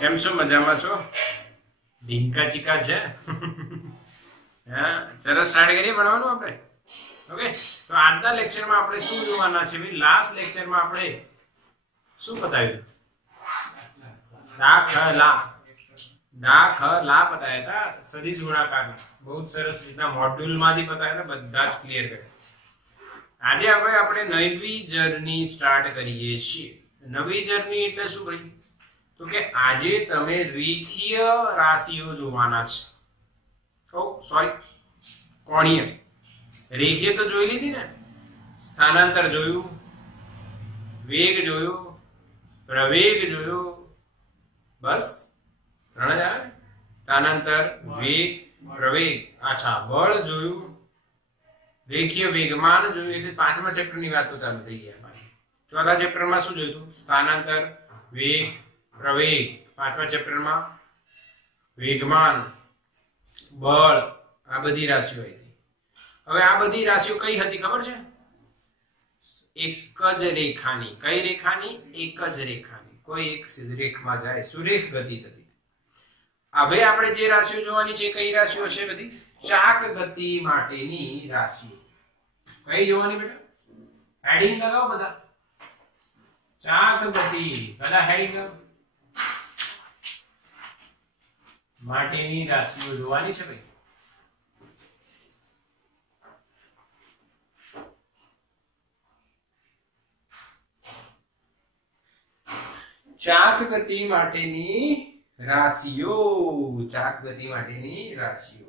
કેમ છો? મજામાં છો? ઢીંકા ચીકા છે. હા, ચલો સ્ટાર્ટ કરીએ ભણવાનું આપણે. ઓકે, તો આજના લેક્ચરમાં આપણે શું જોવાના છે? ભાઈ લાસ્ટ લેક્ચરમાં આપણે શું બતાવ્યું? દાખલા બતાવ્યા હતા, સદિશ ગુણાકારના. બહુ સરસ રીતના મોડ્યુલમાંથી બતાવ્યા હતા, બધા જ ક્લિયર કર્યા. આજે આપણે નવી જર્ની સ્ટાર્ટ કરીએ છીએ. નવી જર્ની એટલે શું ભાઈ? તો કે આજે તમે રેખીય રાશિઓ જોવાના છે. કોણીય. રેખીય તો જોઈ લીધી ને, સ્થાનાંતર જોયું, વેગ જોયું, પ્રવેગ જોયું, બસ ત્રણ જ આવે. સ્થાનાંતર, વેગ, પ્રવેગ, અચ્છા બળ જોયું, રેખીય વેગમાન જોયું. એટલે પાંચમા ચેપ્ટર ની વાત તો ચાલુ થઈ ગયા. ચોથા ચેપ્ટર માં શું જોયું? સ્થાનાંતર, વેગ, પ્રવેગ. પાંચમા ચેપ્ટર માં વેગમાન, બળ, આ બધી રાશિઓ હતી. હવે આ બધી રાશિઓ કઈ હતી ખબર છે? એક જ રેખાની. કઈ રેખાની? એક જ રેખાની. કોઈ એક સીધી રેખામાં જાય, સુરેખ ગતિ થતી. હવે આપણે જે રાશિઓ જોવાની છે કઈ રાશિઓ છે? બધી ચાક ગતિ માટેની રાશિઓ. કઈ જોવાની બેટા? હેડિંગ લગાવો બધા. ચાક ગતિ બધા હેડિંગ લગાવો. માટેની રાશિઓ જોવાની છે ભાઈ. ચાક ગતિ માટેની રાશિઓ. ચાક ગતિ માટેની રાશિઓ.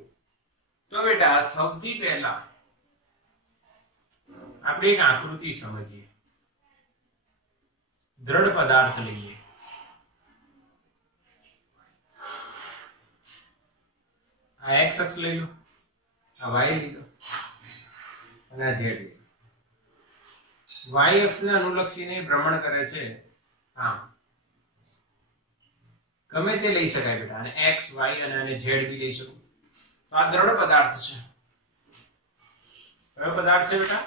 તો બેટા સૌથી પહેલા આપણે એક આકૃતિ સમજીએ. દ્રઢ પદાર્થ લઈએ. આ એક્સ અક્ષ લઈ લો, આ વાય લીધો અને આ ઝેડ લીધો. વાય અક્ષને અનુલક્ષીને ભ્રમણ કરે છે આમ. ગમે તે લઈ શકાય બેટા, અને એક્સ વાય અને ઝેડ બી લઈ શકો. તો આ દ્રઢ પદાર્થ છે. કયો પદાર્થ છે બેટા?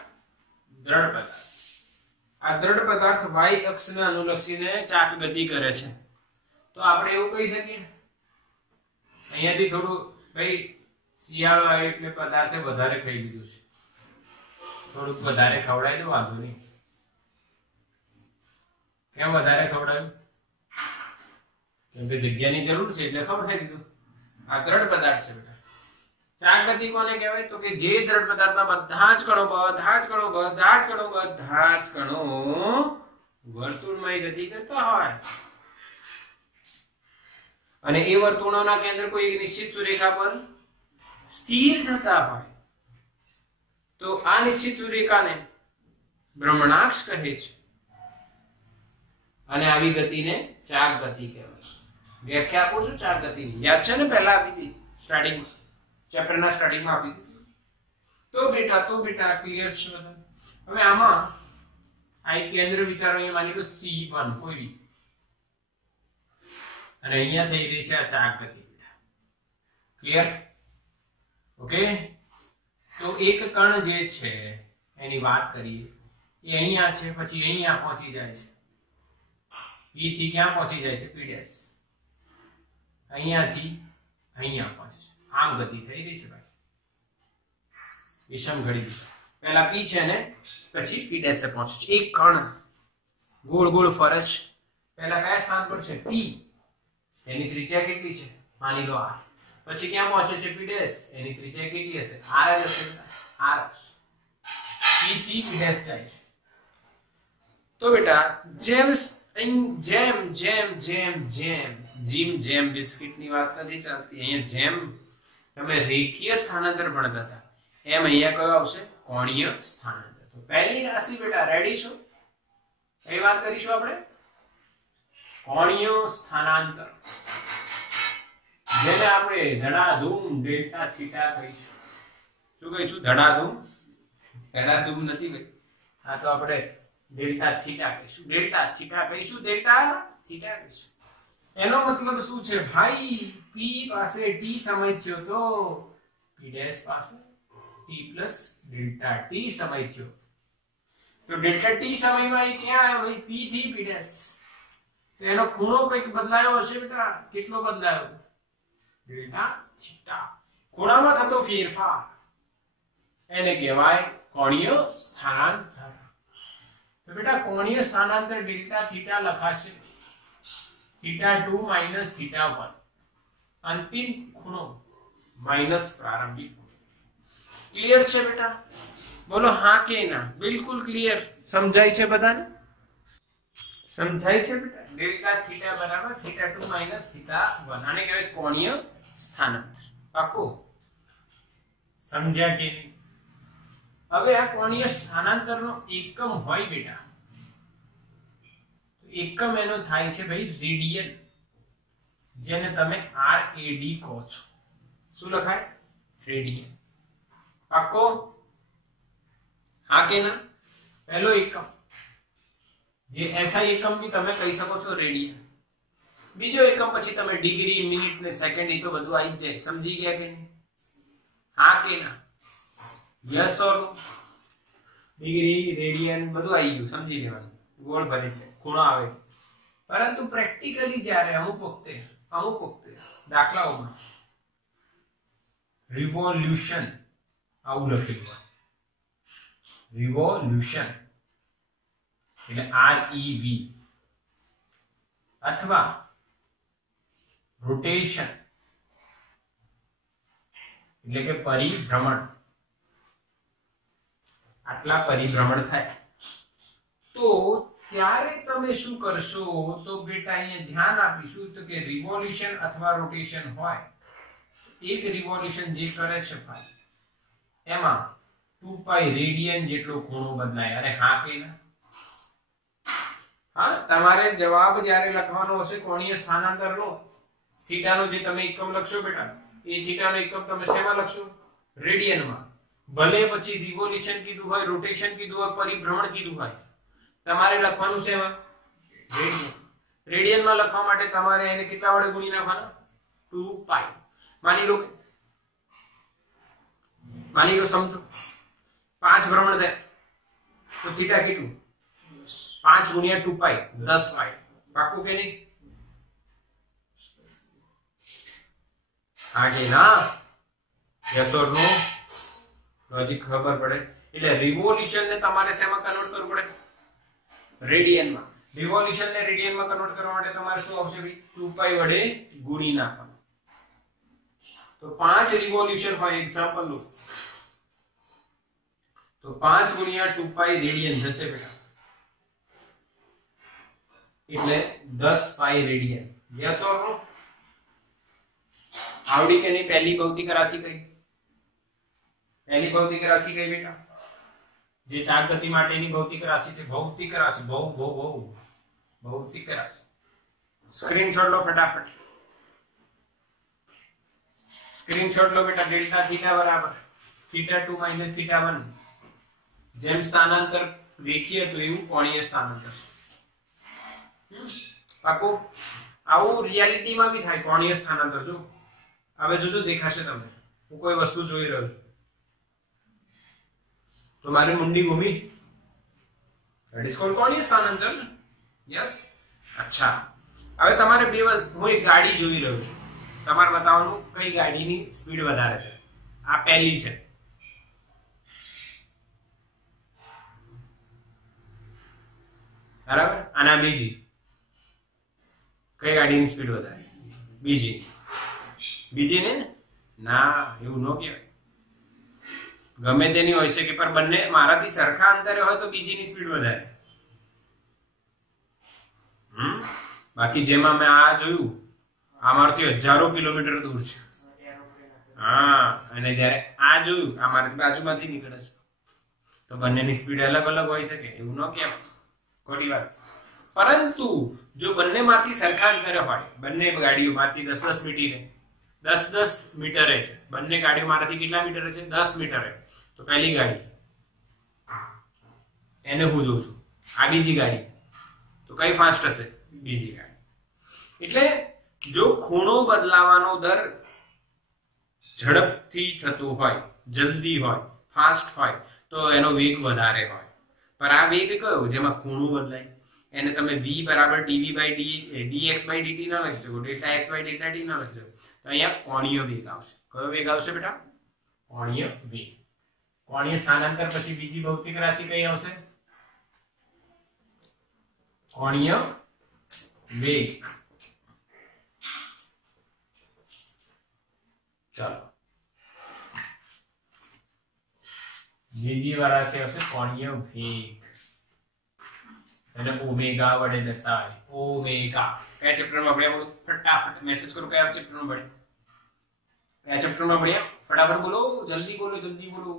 દ્રઢ પદાર્થ. આ દ્રઢ પદાર્થ વાય અક્ષને અનુલક્ષીને ચાક ગતિ કરે છે. તો આપણે એવું કહી શકીએ, અહીંયાથી થોડું ભાઈ શિયાળો આવે એટલે પદાર્થે વધારે ખાઈ લીધું છે, થોડુંક વધારે ખવડાવી દો, વાંધો નહીં. કેમ વધારે ખવડાવ્યું? કેમ કે જગ્યાની જરૂર છે એટલે ખવડાવી દીધું. આ દ્રઢ પદાર્થ છે બેટા. ચાક ગતિ કોને કહેવાય? તો કે જે દ્રઢ પદાર્થના બધા જ કણો વર્તુળમાં ગતિ કરતા હોય, અને એ વર્તુળોના કેન્દ્ર કોઈ એક નિશ્ચિત સુરેખા પર સ્થિર થતા હોય, તો આ નિશ્ચિત સુરેખાને ભ્રમણાક્ષ કહે છે. અને આવી ગતિને ચાક ગતિ કહેવાય. વ્યાખ્યા આપું છું ચાક ગતિની. યાદ છે ને? પહેલા આપી હતી, સ્ટાર્ટિંગ ચેપ્ટરના સ્ટાર્ટિંગમાં આપી હતી. તો બેટા ક્લિયર છે બધા? હવે આમાં આ એક કેન્દ્ર વિચારો. અહીંયા માની લો C1 કોઈ બી, અને અહીંયા થઈ રહી છે આ ચાક ગતિ. ક્લિયર? ઓકે. તો એક કણ જે છે એની વાત કરીએ, એ અહીંયા છે, પછી અહીંયા પહોંચી જાય છે. E થી ક્યાં પહોંચી જાય છે? P'. અહીંયાથી અહીંયા પહોંચે છે. આમ ગતિ થઈ રહી છે ભાઈ. વિષમ ઘડી છે. પહેલા P છે ને પછી P' એ પહોંચે છે. એક કણ ગોળ ગોળ ફરે છે. પહેલા કયા સ્થાન પર છે? P. એની ત્રિજ્યા કેટલી છે? માની લો r. પછી ક્યાં પહોંચે છે? P'. એની ત્રિજ્યા કેટલી હશે? r જ હશે. r. P થી P' જાય છે. તો બેટા જેમ બિસ્કિટ ની વાત નથી ચાલતી. અહીંયા જેમ તમે રેખીય સ્થાનાંતર ભણતા હતા, એમ અહીંયા કયો આવશે? કોણીય સ્થાનાંતર. તો પહેલી રાશિ બેટા રેડી છો? કઈ વાત કરીશું આપણે? કોણીય સ્થાનાંતર, જેને આપણે ધડાધૂમ ડેલ્ટા થીટા કહીશું. શું કહીશું? ધડાધૂમ નથી ભાઈ, આ તો આપણે ડેલ્ટા થીટા કહીશું. એનો મતલબ શું છે ભાઈ? P પાસે t સમય થયો તો P' પાસે t plus ડેલ્ટા t સમય થયો. તો ડેલ્ટા t સમયમાં એ ક્યાં આવ્યો ભાઈ? P થી P'. तो एनो खूणो कईक बदलायो हशे बेटा। કેટલો બદલાયો? Delta theta. ખૂણામાં થતો ફેરફાર એને કહેવાય કોણીય સ્થાનાંતર। तो बेटा कोणीय स्थानांतर डेल्टा थीटा लखाशे θ2 - θ1 अंतिम खूणो माइनस प्रारंभिक। क्लियर छे बेटा? बोलो हाँ के ना? बिल्कुल क्लियर। समझाय छे बधाने? समझाय छे बेटा? डेल्टा थीटा बराबर θ2 - θ1 आने कहेवाय कोणीय स्थानांतर। पाक्कू? समझ्या के नहीं? હવે આ કોણીય સ્થાનાંતરનો એકમ હોય બેટા, એકમ એનો થાય છે ભાઈ રેડિયન, જેને તમે RAD કહો છો। શું લખાય? રેડિયન। પાક્કો? હા કે ના? પહેલો એકમ જે SI એકમ બી તમે કહી શકો છો રેડિયન। બીજો એકમ પછી તમે ડિગ્રી, મિનિટ ને સેકન્ડ એ તો બધું આવી જ જાય। સમજી ગયા કે નહીં? હા કે ના? यस और डिग्री, रेडियन બધું આવી ગયું। સમજી લેવાનું। ગોળ ભરી લે, ખૂણો આવે। પરંતુ પ્રેક્ટિકલી જ્યારે અમુક વખતે દાખલાઓમાં રિવોલ્યુશન આવું લખેલું હોય, રિવોલ્યુશન એટલે REV, અથવા રોટેશન એટલે કે પરિભ્રમણ, આટલા પરિભ્રમણ થાય તો ત્યારે તમે શું કરશો? તો બેટા અહીંયા ધ્યાન આપીશું તો કે રિવોલ્યુશન અથવા રોટેશન હોય, એક રિવોલ્યુશન જે કરે છે ભાઈ એમાં 2π રેડિયન જેટલો ખૂણો બદલાય। અરે હા કે ના? હા, તમારે જવાબ જ્યારે લખવાનો હશે કોણીય સ્થાનાંતરનો, થીટાનો જે તમે એકમ લખશો બેટા, એ થીટાનો એકમ તમે શેમાં લખશો? રેડિયનમાં। ભલે પછી રિવોલ્યુશન કીધું હોય, રોટેશન કીધું હોય, પરિભ્રમણ કીધું હોય, તમારે લખવાનું છે એમાં રેડિયન। રેડિયનમાં લખવા માટે તમારે એને કેટલા વડે ગુણી નાખવાના? 2π। માની લો સમજો 5 ભ્રમણ થાય તો થીટા કેટલું? 5 × 2π 10π। પાક્કું કે નહીં? હા કે ના? Yes or no? लॉजिक खबर पड़े। એટલે રિવોલ્યુશન ને તમારે શેમાં કન્વર્ટ કરવું પડે? રેડિયનમાં। રિવોલ્યુશન ને રેડિયનમાં કન્વર્ટ કરવા માટે તમારે શું આવશે ભાઈ? 2π વડે ગુણી નાખવાનું। તો 5 રિવોલ્યુશન હોય, એક્ઝામ્પલ લો, તો 5 × 2π રેડિયન થશે બેટા, એટલે 10π રેડિયન। યસ ઓર નો? આવડી કે નહીં? પહેલી ભૌતિક રાશિ કઈ? पहली भौतिक राशि कई बेटा? जे चार गति माटेनी भौतिक राशि छे, भौतिक राशि, भौतिक राशि। स्क्रीनशॉट लो फटाफट, स्क्रीनशॉट लो बेटा। डेल्टा थीटा बराबर θ2 - θ1। જેમ સ્થાનાંતર રેખીય તો એવું કોણીય સ્થાનાંતર છે। પાકો? આવું રિયાલિટીમાં બી થાય કોણીય સ્થાનાંતર। જો હવે જોજો દેખાશે તમને, હું કોઈ વસ્તુ જોઈ રહ્યો છું तो हमारे मुंडी घूमी, दैट इज कॉल्ड कोणीय स्थानांतर। यस। अच्छा, હવે તમારે બે હું એક ગાડી જોઈ રહ્યો છું, તમારે બતાવવાનું કઈ ગાડીની સ્પીડ વધારે છે। આ પહેલી છે, બરાબર? અને આ બીજી। કઈ ગાડીની સ્પીડ વધારે? બીજી। બીજી ને ના, એવું ન કહેવાય। ગમે તેની હોય છે કે પર બંને મારાથી સરખા અંતરે હોય તો બીજીની સ્પીડ વધારે। બાકી જેમાં મેં આ જોયું, આ મારથી હજારો કિલોમીટર દૂર છે। હા, અને જ્યારે આ જોયું, આ મારી બાજુમાંથી નીકળે છે, તો બંનેની સ્પીડ અલગ અલગ હોઈ શકે, એવું ન કહેવાય, ખોટી વાત। પરંતુ જો બંને મારથી સરખા અંતરે હોય, બંને ગાડીઓ મારથી 10-10 મીટરે 10-10 મીટરે છે, બંને ગાડીઓ મારાથી કેટલા મીટરે છે? 10 મીટરે। તો પહેલી ગાડી એને હું જોઉં છું, આ બીજી ગાડી, તો કઈ ફાસ્ટ હશે? બીજી ગાડી। એટલે જો ખૂણો બદલાવાનો દર ઝડપથી થતો હોય, જલ્દી હોય, ફાસ્ટ હોય, તો એનો વેગ વધારે હોય। પર આ વેગ કયો? જેમાં ખૂણો બદલાય, એને તમે v બરાબર dv by dx by dt ના લખી શકો, delta x by delta t ના લખી શકો. તો અહીંયા કોણીય વેગ આવશે. કયો વેગ આવશે બેટા? કોણીય વેગ. કોણીય સ્થાનાંતર પછી બીજી ભૌતિક રાશિ કઈ આવશે? કોણીય વેગ. चलो બીજી વાર રાશિ આવશે કોણીય વેગ, અને ઓમેગા વડે દર્શાવાય. ઓમેગા કયા ચેપ્ટરમાં ભણ્યા? બોલો ફટાફટ મેસેજ કરો. કયા ચેપ્ટરમાં ભણ્યા? કયા ચેપ્ટરમાં ભણ્યા? ફટાફટ બોલો, જલ્દી બોલો, જલ્દી બોલો.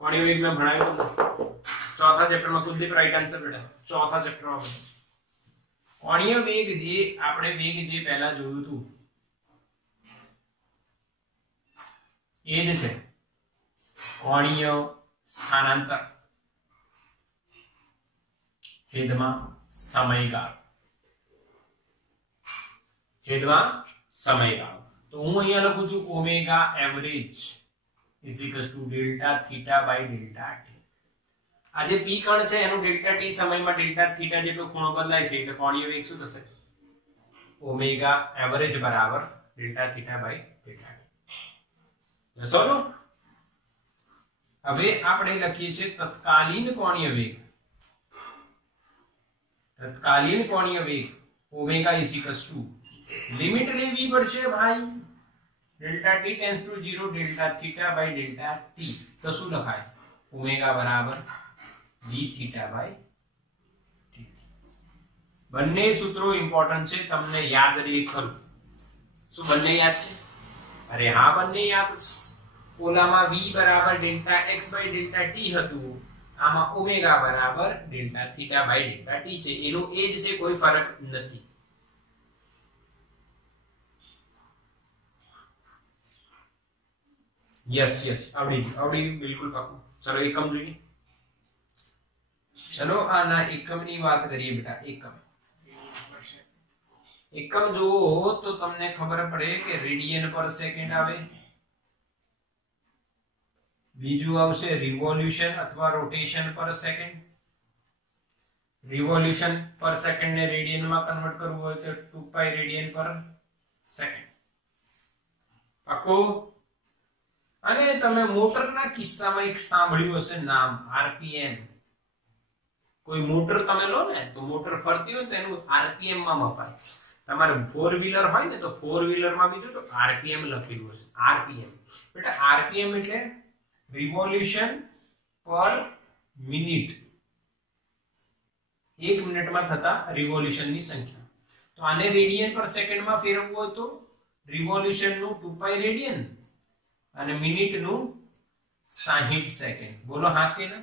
કોણીય વેગ में ભણાવ્યું તમને ચોથા ચેપ્ટરમાં. કુલદીપ રાઈટ આન્સર બેટા, ચોથા ચેપ્ટરમાં ભણ્યા. કોણીય વેગ જે આપણે વેગ જે પહેલા જોયું હતું એ જ છે કોણીય સ્થાનાંતર છેદમાં સમયગાળો. છેદમાં સમયગાળો. તો હું અહીંયા લખું છું omega average is equals to delta theta by delta t. આ જે પી કણ છે એનું ડેલ્ટા ટી સમયમાં ડેલ્ટા થીટા જેટલો ખૂણો બદલાય છે એટલે કોણીય વેગ શું થશે? ઓમેગા એવરેજ બરાબર delta theta by delta t. સોલો હવે આપણે લખીએ છીએ તત્કાલીન કોણીય વેગ. તત્કાલીન કોણીય વેગ omega is equals to limit લેવી પડશે ભાઈ. Delta t tends to 0 delta theta by delta t. તો શું લખાય? ઓમેગા બરાબર d થીટા બાય dt. બંને સૂત્રો ઇમ્પોર્ટન્ટ છે, તમને યાદ રહે ખરું? શું બંને યાદ છે? અરે હા, બંને યાદ છે. ઓલામાં v બરાબર delta x by delta t હતું, આમાં ઓમેગા બરાબર delta theta by delta t છે. એનો એ જ છે, કોઈ ફરક નથી. यस यस आवड़ी बिल्कुल पाकू. चलो एकम જોઈએ. चलो આના એકમની વાત કરીએ બેટા. એકમ જો તો તમને ખબર પડે કે રેડિયન પર સેકન્ડ આવે, બીજું આવશે રિવોલ્યુશન અથવા રોટેશન પર સેકન્ડ. રિવોલ્યુશન પર સેકન્ડ ને રેડિયન માં કન્વર્ટ કરવું હોય તો 2π રેડિયન પર સેકન્ડ. પાકો. અને તમે મોટરના કિસ્સામાં એક સાંભળ્યું હશે નામ, આરપીએમ. કોઈ મોટર તમે લો ને તો મોટર ફરતી હોય તો એનું આરપીએમ માં મપાય. તમારે 4 વ્હીલર હોય ને તો 4 વ્હીલર માં બીજું તો આરપીએમ લખેલું હશે. આરપીએમ બેટા, આરપીએમ એટલે રિવોલ્યુશન પર મિનિટ. 1 મિનિટમાં થતા રિવોલ્યુશનની સંખ્યા. તો આને રેડિયન પર સેકન્ડમાં ફેરવવું હોય તો રિવોલ્યુશન નું 2π રેડિયન અને મિનિટ નું 60 સેકન્ડ. બોલો હા કે ના?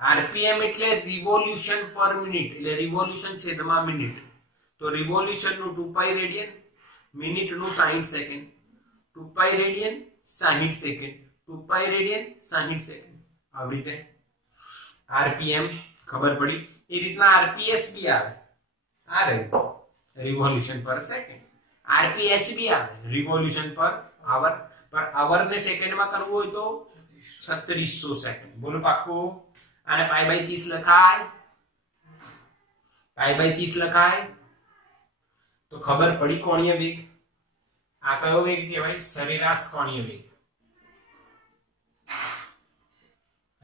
આરપીએમ એટલે રિવોલ્યુશન પર મિનિટ, એટલે રિવોલ્યુશન છેદમાં મિનિટ. તો રિવોલ્યુશન નું 2π રેડિયન, મિનિટ નું 60 second. 2π radian 60 second, 2π radian 60 second. આવી રીતે આરપીએમ ખબર પડી. એ રીતના આરપીએસ બી આવે. આ રહ્યું રિવોલ્યુશન પર સેકન્ડ. આરપીએચ બી આવે રિવોલ્યુશન પર આવર. પર આવર ને સેકન્ડમાં કરવું હોય તો 3600 સેકન્ડ. બોલો પાક્કું? આને પાઈ બાય 30 લખાય. પાઈ બાય 30 લખાય તો ખબર પડી કોણીય વેગ. આ કયો વેગ કહેવાય? સરેરાશ કોણીય વેગ.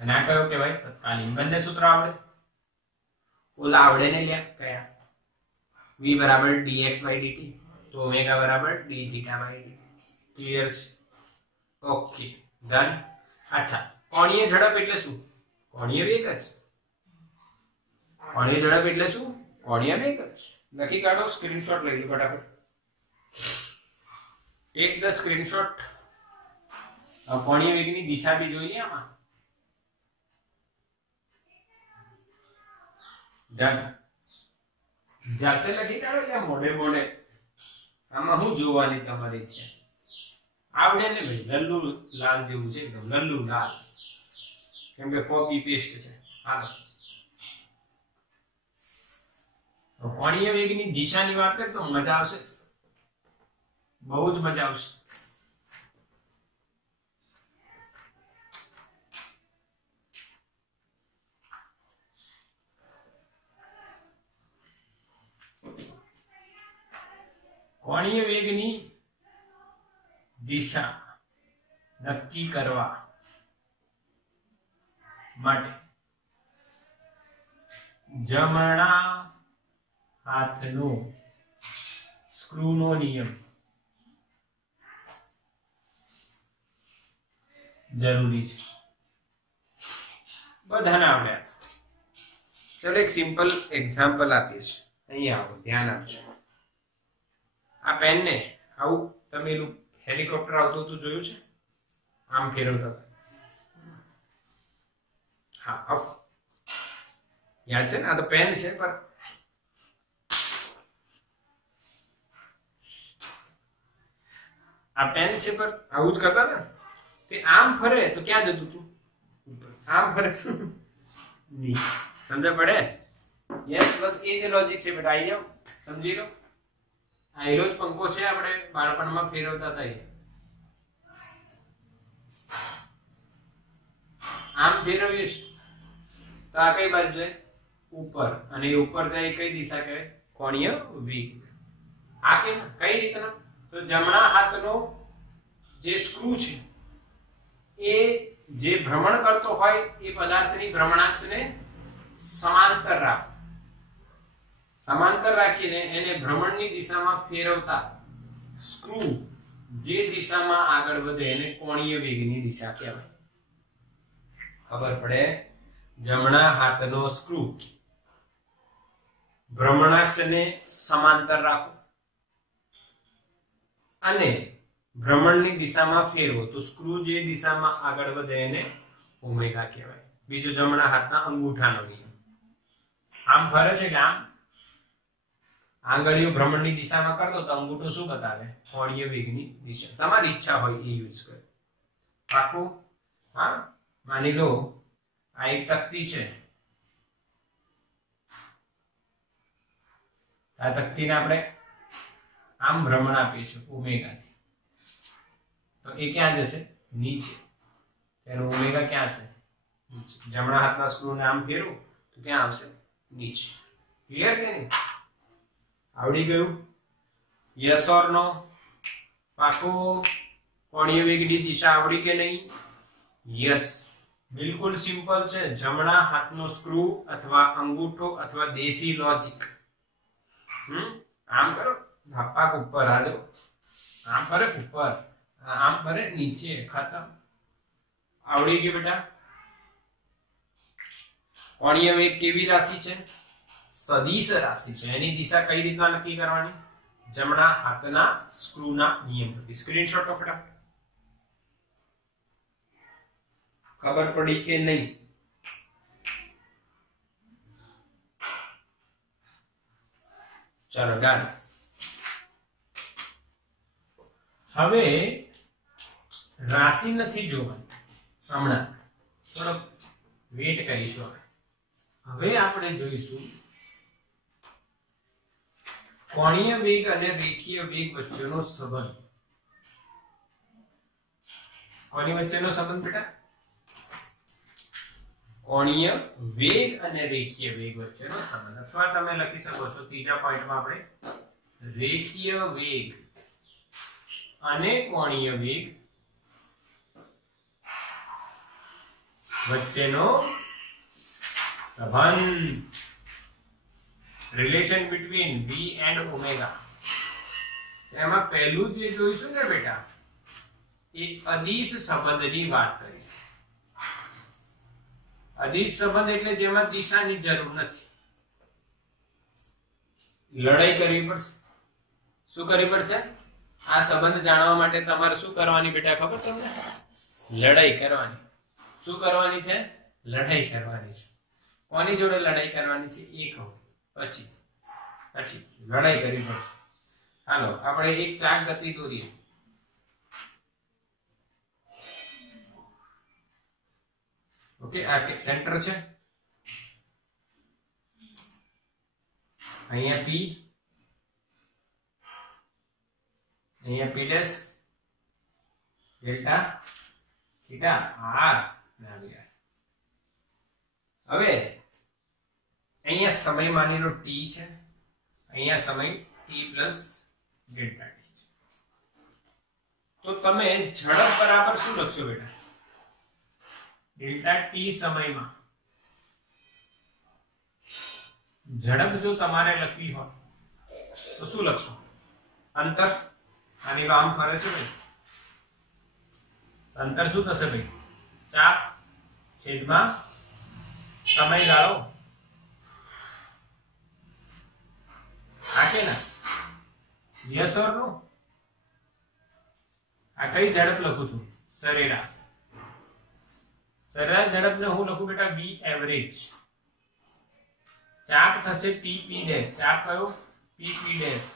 અને આ કયો કહેવાય? તત્કાલીન. બંને સૂત્ર આવડે? ઓલા આવડે ને લ્યા કયા? v બરાબર dx બાય dt, તો ઓમેગા બરાબર d theta by dt. Clear છે? Okay done. અચ્છા, કોણીય ઝડપ એટલે શું? કોણીય વેગ જ. કોણીય ઝડપ એટલે શું? કોણીય વેગ જ. લખી કાઢો, સ્ક્રીનશોટ લઈ લો ફટાફટ. Take the screenshot. કોણીય વેગની દિશા બી જોઈએ આમાં. ડન. જાતે લખી કાઢો કે મોઢે મોઢે? આમાં શું જોવાની તમારી છે? આવડે ને ભાઈ? લલ્લુ લાલ જેવું છે એકદમ, લલ્લુ લાલ. કેમ કે કોપી પેસ્ટ છે. હાલો, કોણીય વેગની દિશાની વાત કરીએ તો મજા આવશે, બહુ જ મજા આવશે. કોણીય વેગની દિશા નક્કી કરવા માટે જમણા હાથનો સ્ક્રૂનો નિયમ જરૂરી છે. બધાને આવડ્યા. ચલો એક સિમ્પલ એક્ઝામ્પલ આપીએ છીએ. અહીંયા આવો, ધ્યાન આપજો. આ પેન ને આવું તમે હેલિકોપ્ટર આવતું હતું જોયું છે, આમ ફેરવતા હતા. હા, આવો યાદ છે ને? આ તો પેન છે, પણ આ પેન છે પર આવું જ કરતા ને. તે આમ ફરે તો ક્યાં જતું તું? આમ ફરે તો નીચે. સમજ પડે? યસ, બસ એ જ લોજિક છે બેટા. આવી જાવ, સમજી લો. આ એલો જ પંખો છે, આપણે બાળપણમાં ફેરવતા હતા. આમ ફેરવીએ તો આ કઈ બાજુ જાય? ઉપર. અને એ ઉપર જાય કઈ દિશા કહેવાય? કોણીય વેગ. આ કેમ? કઈ રીતના? તો જમણા હાથનો જે સ્ક્રૂ છે એ જે ભ્રમણ કરતો હોય એ પદાર્થની ભ્રમણાક્ષને સમાંતર રાખો. સમાંતર રાખીને એને ભ્રમણની દિશામાં ફેરવતા સ્ક્રૂ જે દિશામાં આગળ વધે એને કોણીય વેગની દિશા કહેવાય. ખબર પડે? જમણા હાથનો સ્ક્રૂ ભ્રમણાક્ષને સમાંતર રાખો અને ભ્રમણની દિશામાં ફેરવો તો સ્ક્રૂ જે દિશામાં આગળ વધે એને ઓમેગા કહેવાય. બીજો જમણા હાથના અંગૂઠાનો નિયમ. આમ ફરે છે કે આમ આંગળીઓ ભ્રમણની દિશામાં કરતો તો અંગૂઠો શું બતાવે? કોણીય વેગની દિશા. તમારી ઈચ્છા હોય એ યુઝ કરો. પાકું? હા, માની લો આ એક તકતી છે. આ તકતીને આપણે આમ ભ્રમણ આપીશું ઓમેગા થી, તો એ ક્યાં જશે? નીચે. તેનો ઓમેગા ક્યાં છે? નીચે. જમણા હાથના સ્ક્રૂને આમ ફેરવું તો ક્યાં આવશે? નીચે. ક્લિયર કે નહીં? આવડી ગયું? યસ ઓર નો? પાકો? કોણીય વેગની દિશા આવડી કે નહીં? યસ. બિલકુલ સિમ્પલ છે. જમણા હાથનો સ્ક્રૂ અથવા અંગૂઠો અથવા દેશી લોજિક. આમ કરો, પાક ઉપર આજો. આમ ફરે ઉપર, આમ ફરે નીચે. ખતમ. આવડી ગયું બેટા? કોણીય વેગ કેવી રાશિ છે? સદિશ રાશિ છે. એની દિશા કઈ રીતના નક્કી કરવાની? જમણા હાથના સ્ક્રૂના નિયમ પરથી. સ્ક્રીનશોટ લો ફટાફટ. ખબર પડી કે નહીં? ચાલો ડન. હવે રાશિ નથી જોવાની, હમણાં થોડો વેટ કરીશું. હવે આપણે જોઈશું કોણીય વેગ અને રેખીય વેગ વચ્ચેનો સંબંધ. કોની વચ્ચેનો સંબંધ બેટા? કોણીય વેગ અને રેખીય વેગ વચ્ચેનો સંબંધ. અથવા તમે લખી શકો છો ત્રીજા પોઈન્ટમાં આપણે રેખીય વેગ અને કોણીય વેગ વચ્ચેનો સંબંધ. Relation between v and omega. એમાં પહેલું જે જોઈશું ને બેટા એ અદિશ સંબંધની વાત કરીશું. અદિશ સંબંધ એટલે જેમાં દિશાની જરૂર નથી. લડાઈ કરવી પડશે. શું કરવી પડશે? આ સંબંધ જાણવા માટે તમારે શું કરવાની બેટા ખબર તમને? લડાઈ કરવાની. શું કરવાની છે? લડાઈ કરવાની છે. કોની જોડે લડાઈ કરવાની છે એ કહો, પછી લડાઈ કરવી પડશે. હાલો આપણે એક ચાક ગતિ દોરીએ. ઓકે, આ સેન્ટર છે. અહીંયા P, અહીંયા P dash, delta, theta, R. હવે અહીંયા સમય માની લો t છે, અહીંયા સમય t plus ડેલ્ટા ટી. તો તમે ઝડપ બરાબર શું લખશો બેટા? ડેલ્ટા ટી સમયમાં ઝડપ જો તમારે લખવી હોય તો શું લખશો? અંતર, આની આમ ફરે છે ભાઈ, અંતર શું થશે ભાઈ? ચાપ છેદમાં સમયગાળો. આ કે ના? યસ ઓર નો? આ કઈ ઝડપ લખું છું? સરેરાશ. સરેરાશ ઝડપને હું લખું બેટા v એવરેજ. ચાપ થશે pp ડેશ. ચાપ કયો? pp dash.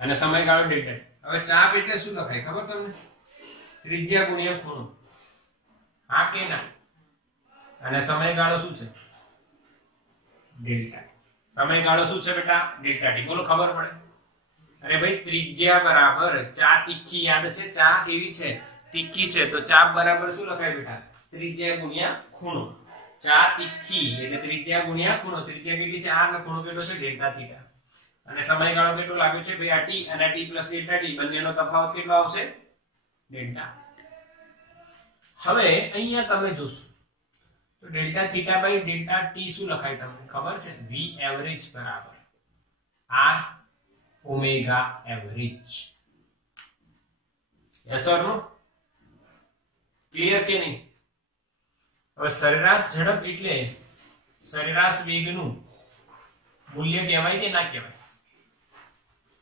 અને સમયગાળો ડેલ્ટા. હવે ચાપ એટલે શું લખાય ખબર તમને? ત્રિજ્યા ગુણ્યા ખૂણો. હા કે ના? અને સમયગાળો શું છે? ડેલ્ટા. સમયગાળો શું છે બેટા? Delta T. બોલો ખબર પડે? અરે ભાઈ ત્રિજ્યા બરાબર ચા તીખી. યાદ છે? ચા કેવી છે? તીખી છે. તો ચાપ બરાબર શું લખાય બેટા? ત્રિજ્યા ગુણ્યા ખૂણો. ચા તીખી એટલે ત્રિજ્યા ગુણ્યા ખૂણો. ત્રિજ્યા કેટલી છે? r ને ખૂણો કેટલો છે? Delta theta. અને સમયગાળો કેટલો લાગ્યો છે ભાઈ? આ t અને t પ્લસ ડેલ્ટા ટી બંનેનો તફાવત કેટલો આવશે? ડેલ્ટા. હવે અહીંયા તમે જોશો તો delta theta by delta t શું લખાય તમને ખબર છે? v એવરેજ બરાબર r omega average. Yes or no? Clear કે નહીં? હવે સરેરાશ ઝડપ એટલે સરેરાશ વેગનું મૂલ્ય કહેવાય કે ના કહેવાય?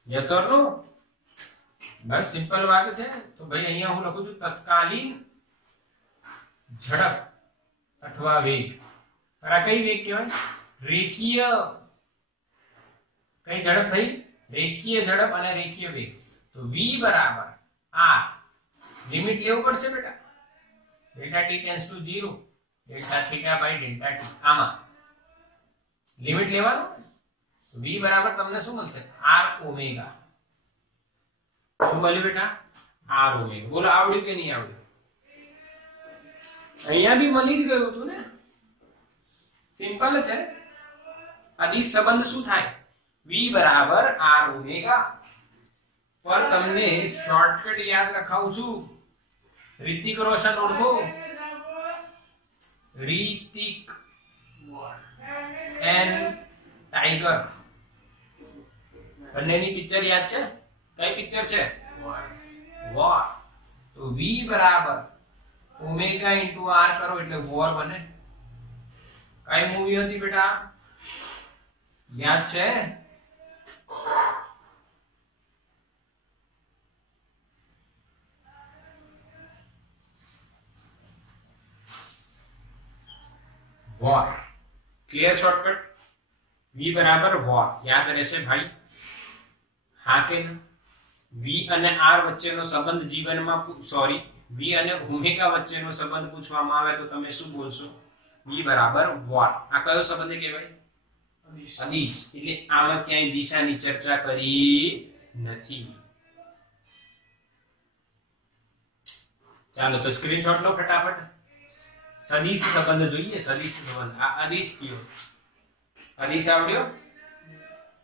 Yes or no? Bus simple વાત છે. તો ભાઈ અહીંયા હું લખું છું તત્કાલીન ઝડપ અથવા વેગ. આ કઈ વેગ કહેવાય? રેખીય. કઈ ઝડપ થઈ? રેખીય ઝડપ અને રેખીય વેગ. તો v બરાબર r. લિમિટ લેવું પડશે બેટા. Delta t tends to 0 delta theta by delta t. આમાં લિમિટ લેવાનું. v બરાબર તમને શું મળશે? r omega. શું મળ્યું બેટા? r omega. બોલો આવડ્યું કે નહીં આવડ્યું? અહીંયા બી મળી જ ગયું હતું ને. સિમ્પલ છે. અદિશ સંબંધ શું થાય? v બરાબર r ઓમેગા. પર તમને શોર્ટકટ યાદ રખાવું છું. રિતિક રોશન ઓળખો? Hrithik and tiger. બંનેની પિક્ચર યાદ છે? કઈ પિક્ચર છે? વોર. તો v બરાબર ઓમેગા ઇન્ટુ r કરો એટલે વોર બને. કઈ મૂવી હતી બેટા? યાદ છે? વોર. ક્લિયર? શોર્ટકટ v બરાબર વોર. યાદ રહેશે ભાઈ? હા કે ના? v અને r વચ્ચેનો સંબંધ જીવનમાં સોરી v અને ઓમેગા વચ્ચેનો સંબંધ પૂછવામાં આવે તો તમે શું બોલશો? v બરાબર વોર. આ કયો સંબંધ કહેવાય? અદિશ. એટલે આમાં ક્યાંય દિશાની ચર્ચા કરી નથી. ચાલો તો સ્ક્રીનશોટ લો ફટાફટ. સદિશ સંબંધ જોઈએ. સદિશ સંબંધ. આ અદિશ કયો? અદિશ આવડ્યો?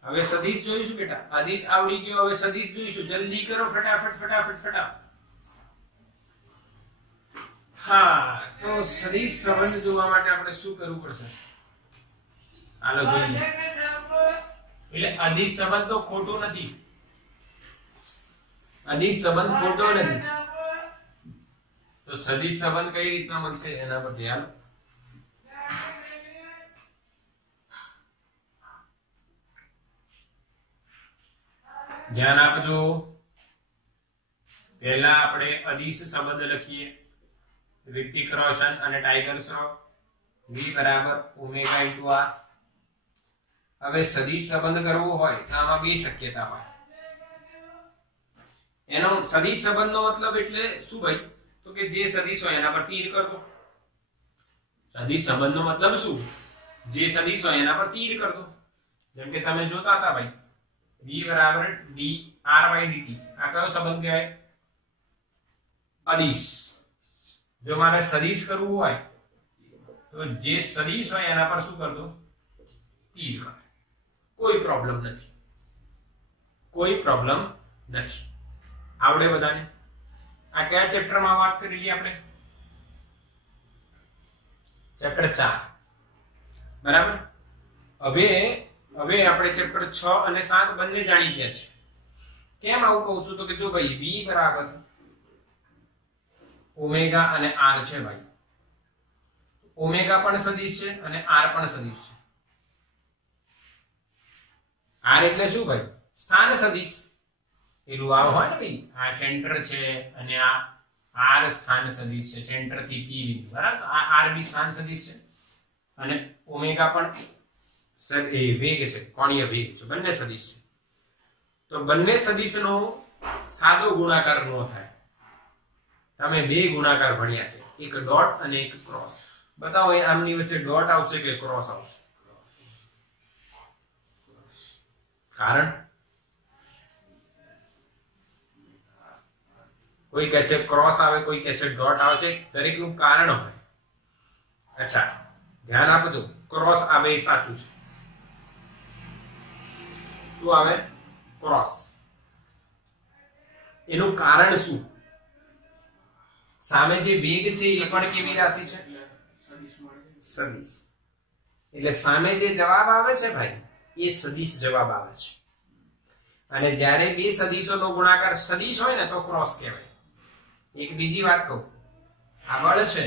હવે સદિશ જોઈશું બેટા. અદિશ આવડી ગયો. હવે સદિશ જોઈશું. જલ્દી કરો ફટાફટ ફટાફટ ફટાફટ. હા તો સદિશ સંબંધ જોવા માટે આપણે શું કરવું પડશે? હાલો જોઈએ. એટલે અદિશ સંબંધ તો ખોટો નથી. અદિશ સંબંધ ખોટો નથી. તો સદિશ સંબંધ કઈ રીતના બનશે એના પર ધ્યાન. ધ્યાન આપજો. પહેલા આપણે અદિશ સંબંધ લખીએ. રિતિક રોશન અને ટાઈગર શ્રોફ. v બરાબર ઓમેગા ઇન્ટુ r. હવે સદિશ સંબંધ કરવો હોય તો આમાં બે શક્યતા હોય. એનો સદિશ સંબંધનો મતલબ એટલે શું ભાઈ? તો કે જે સદિશ હોય એના પર તીર કરતો. સદિશ સંબંધનો મતલબ શું? જે સદિશ હોય એના પર તીર કરતો. જેમ કે તમે જોતા હતા ભાઈ v બરાબર d r by dt. આ કયો સંબંધ કહેવાય? અદિશ. જો મારે સદિશ કરવું હોય તો જે સદિશ હોય એના પર શું કરતો? તીર કરે. કોઈ પ્રોબ્લેમ નથી, કોઈ પ્રોબ્લેમ નથી. આવડે બધાને? આ કયા ચેપ્ટરમાં વાત કરેલી આપણે? ચેપ્ટર 4, બરાબર. હવે આપણે ચેપ્ટર 6 અને 7 બંને જાણી ગયા છે. કેમ આવું કહું છું? તો કે જો ભાઈ v બરાબર ઓમેગા અને r છે ભાઈ. ઓમેગા પણ સદિશ છે અને r પણ સદિશ છે. r એટલે શું ભાઈ? સ્થાન સદિશ. પેલું આ હોય ને ભાઈ, આ સેન્ટર છે અને આ r સ્થાન સદિશ છે, સેન્ટર થી p બિંદુ, બરાબર. તો આ r બી સ્થાન સદિશ છે અને ઓમેગા પણ વેગ છે, કોણીય વેગ છે, બંને સદિશ છે. તો બંને સદિશનો સાદો ગુણાકાર નો થાય. તમે બે ગુણાકાર ભણ્યા છે, એક ડોટ અને એક ક્રોસ. બતાવો આમની વચ્ચે ડોટ આવશે કે ક્રોસ આવશે? કારણ કોઈ કહે છે ક્રોસ આવે, કોઈ કહે છે ડોટ આવે છે. દરેક નું કારણ હોય. અચ્છા, ધ્યાન આપજો, ક્રોસ આવે એ સાચું છે. શું આવે? ક્રોસ. એનું કારણ શું? સામે જે વેગ છે એ પણ કેવી રાશિ છે? સદિશ. એટલે સામે જે જવાબ આવે છે ભાઈ, એ સદિશ જવાબ આવે છે. અને જ્યારે બે સદિશોનો ગુણાકાર સદિશ હોય ને તો ક્રોસ કહેવાય. એક બીજી વાત કહું, આ બળ છે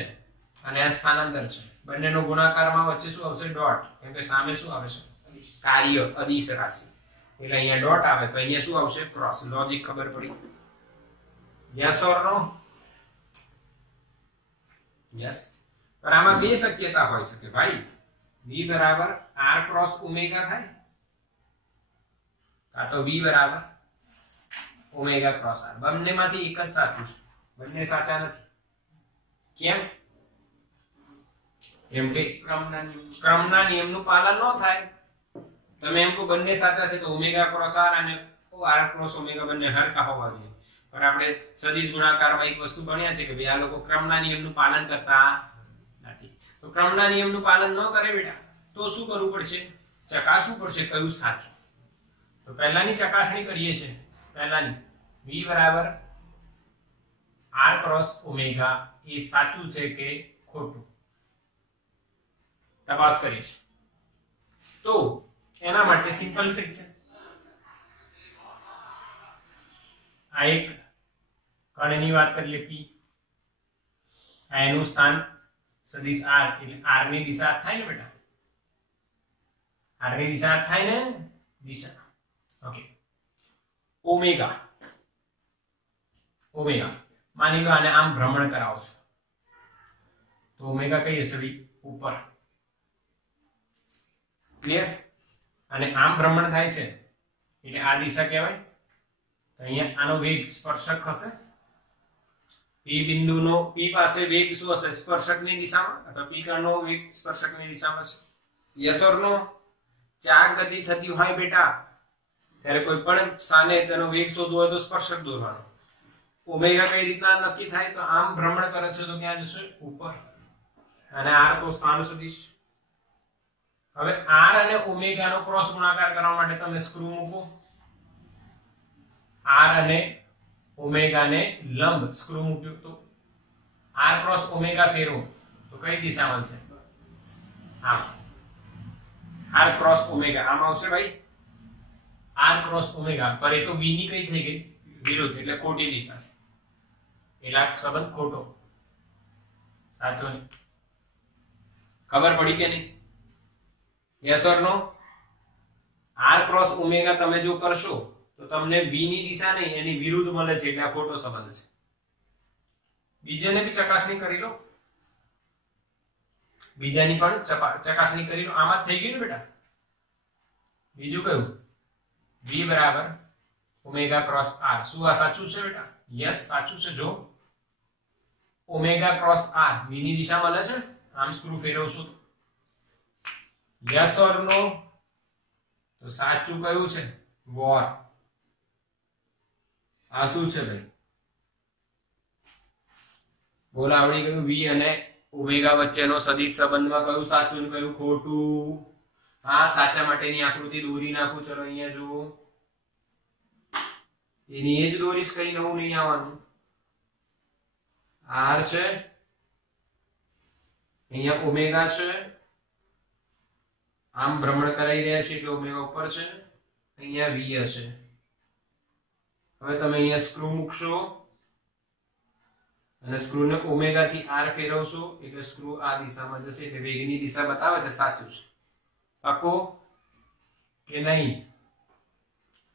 અને આ સ્થાનાંતર છે, બંનેનો ગુણાકારમાં વચ્ચે શું આવશે? ડોટ. કેમ કે સામે શું આવે છે? કાર્ય, અદિશ રાશિ. એટલે અહીંયા ડોટ આવે તો અહીંયા શું આવશે? ક્રોસ. લોજિક ખબર પડી? Yes or no? યસ. પણ આમાં બે શક્યતા હોઈ શકે ભાઈ. v બરાબર r ક્રોસ ઓમેગા થાય, કાં તો v બરાબર ઓમેગા ક્રોસ r. બંનેમાંથી એક જ સાચું છે, બંને સાચા નથી. કેમ? કેમ કે ક્રમના નિયમનું પાલન ન થાય. તમે એમ કહો બંને સાચા છે તો ઓમેગા ક્રોસ r અને r ક્રોસ ઓમેગા બંને હરખા હોવા જોઈએ. પણ આપણે સદિશ ગુણાકારમાં એક વસ્તુ ભણ્યા છે કે ભાઈ આ લોકો ક્રમના નિયમનું પાલન કરતા નથી. તો ક્રમના નિયમનું પાલન ન કરે બેટા તો શું કરવું પડશે? ચકાસવું પડશે કયું સાચું. તો પહેલાની ચકાસણી કરીએ છીએ. પહેલાની v બરાબર r ક્રોસ ઓમેગા એ સાચું છે કે ખોટું તપાસ કરીશ. તો એના માટે સિમ્પલ ટ્રીક છે. આ એક કણની વાત કરી લે p. આ એનું સ્થાન સદિશ r, એટલે r ની દિશા થાય ને બેટા? r ની દિશા થાય ને? દિશા. ઓકે. ઓમેગા માની લો આને આમ ભ્રમણ કરાવો છો તો ઓમેગા કઈ હશે ભાઈ? ઉપર. ક્લિયર? અને આમ ભ્રમણ થાય છે એટલે આ દિશા કહેવાય. તો અહીંયા આનો વેગ સ્પર્શક હશે. p બિંદુનો p પાસે વેગ શું હશે? સ્પર્શકની દિશામાં, અથવા p કણનો વેગ સ્પર્શકની દિશામાં છે. યસ ઓર નો? ચાક ગતિ થતી હોય બેટા ત્યારે કોઈ પણ સ્થાને તેનો વેગ શોધવો હોય તો સ્પર્શક દોરવાનો. ઓમેગા કઈ રીતના નક્કી થાય? તો આમ ભ્રમણ કરે છે તો ક્યાં જશે? ઉપર. અને r તો સ્થાન સદિશ. હવે r અને ઓમેગા નો ક્રોસ ગુણાકાર કરવા માટે તમે સ્ક્રૂ મૂકો. r અને ઓમેગા ને લંબ સ્ક્રૂ મૂક્યો તો r ક્રોસ ઓમેગા ફેરવો તો કઈ દિશા મળશે? આમ. r ક્રોસ ઓમેગા આમ આવશે ભાઈ. r ક્રોસ ઓમેગા પર એ તો v ની કઈ થઈ ગઈ? વિરુદ્ધ, એટલે ખોટી દિશા છે. એટલે સંબંધ ખોટો. સાચો નહીં. ખબર પડી કે નહીં? Yes or no? r cross omega તમે જો કરશો તો તમને v ની દિશા નહીં એની વિરુદ્ધ મળે છે, એટલે આ ખોટો સંબંધ છે. બીજાને બી ચકાસણી કરી લો. બીજાની પણ ચકાસણી કરી લો. આમાં થઈ ગયું ને બેટા? બીજું કયું? v બરાબર ઓમેગા ક્રોસ r. શું આ સાચું છે બેટા? યસ સાચું છે. જો ઓમેગા ક્રોસ r v ની દિશા મળે છે, આમ સ્ક્રૂ ફેરવશું. યસ ઓર નો? તો સાચું કયું છે? વોર. આ શું છે ભાઈ? બોલ આવડી ગયું? v અને ઓમેગા વચ્ચેનો સદિશ સંબંધમાં કયું સાચું ને કયું ખોટું? આ સાચા માટેની આકૃતિ દોરી નાખું. ચલો અહીંયા જુઓ, એની એ જ દોરીશ, કઈ નવું નહીં આવવાનું. આર છે, અહીંયા ઓમેગા છે, આમ ભ્રમણ કરાઈ રહ્યા છે એટલે ઓમેગા ઉપર છે, અહીંયા વી હશે. હવે તમે અહીંયા સ્ક્રૂ મૂકશો અને સ્ક્રૂ ને ઓમેગા થી આર ફેરવશો એટલે સ્ક્રૂ આ દિશામાં જશે, એટલે વેગની દિશા બતાવે છે, સાચું છે. પાકો કે નહીં?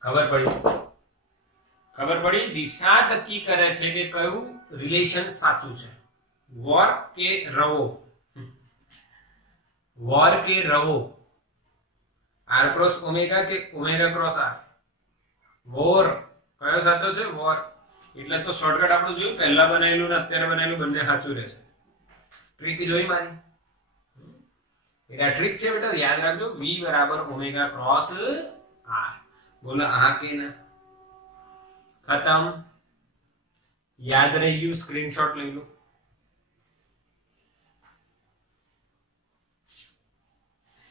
ખબર પડી? ખબર પડી? દિશા નક્કી કરે છે કે કયું રિલેશન સાચું છે, વોર કે રવો. વોર કે રવો, આર ક્રોસ ઓમેગા કે ઓમેગા ક્રોસ આર. વોર કયો સાચો છે? વોર. એટલે તો શોર્ટકટ આપણું જોયું, પહેલા બનાવેલું ને અત્યારે બનાવેલું બંને સાચું રહેશે. ટ્રીક જોઈ મારી? એટલે ટ્રીક છે બેટા, યાદ રાખજો. v બરાબર ઓમેગા ક્રોસ આર. બોલો હા કે ના? ખતમ. યાદ રહી ગયું? સ્ક્રીનશોટ લઈ લો.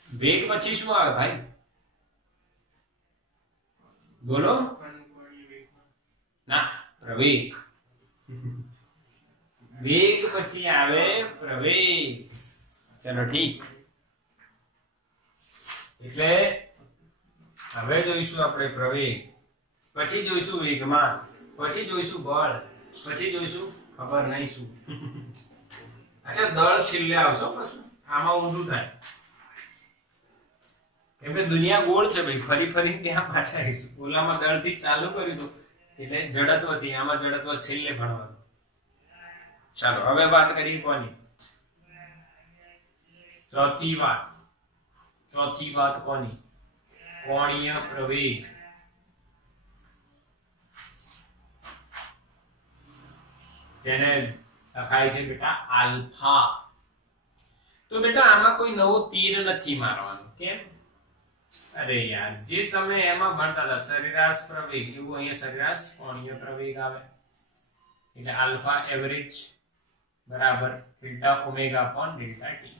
વેગ પછી શું આવે ભાઈ? બોલો. ના, પ્રવેગ. વેગ પછી આવે પ્રવેગ. ચલો ઠીક. એટલે હવે જોઈશું આપણે પ્રવેગ, પછી જોઈશું વેગમાન, પછી જોઈશું બળ, પછી જોઈશું ખબર નહીં શું. અચ્છા, દળ છેલ્લે આવશો. પછી આમાં ઊંધું થાય, કેમ કે દુનિયા ગોળ છે ભાઈ. ફરી ફરી ત્યાં પાછા આવીશું. ઓલામાં દળ થી ચાલુ કર્યું હતું એટલે જડત્વથી, આમાં જડત્વ છેલ્લે ભણવાનું. ચાલો હવે વાત કરીએ કોની? ચોથી વાત. ચોથી વાત કોની? કોણીય પ્રવેગ. જેને લખાય છે બેટા આલ્ફા. તો બેટા આમાં કોઈ નવો તીર નથી મારવાનો. કેમ? અરે યાર, જે તમે એમાં ભણતા હતા સરેરાશ પ્રવેગ, એવું અહીંયા સરેરાશ કોણીય પ્રવેગ આવે. એટલે આલ્ફા એવરેજ બરાબર delta omega upon delta T.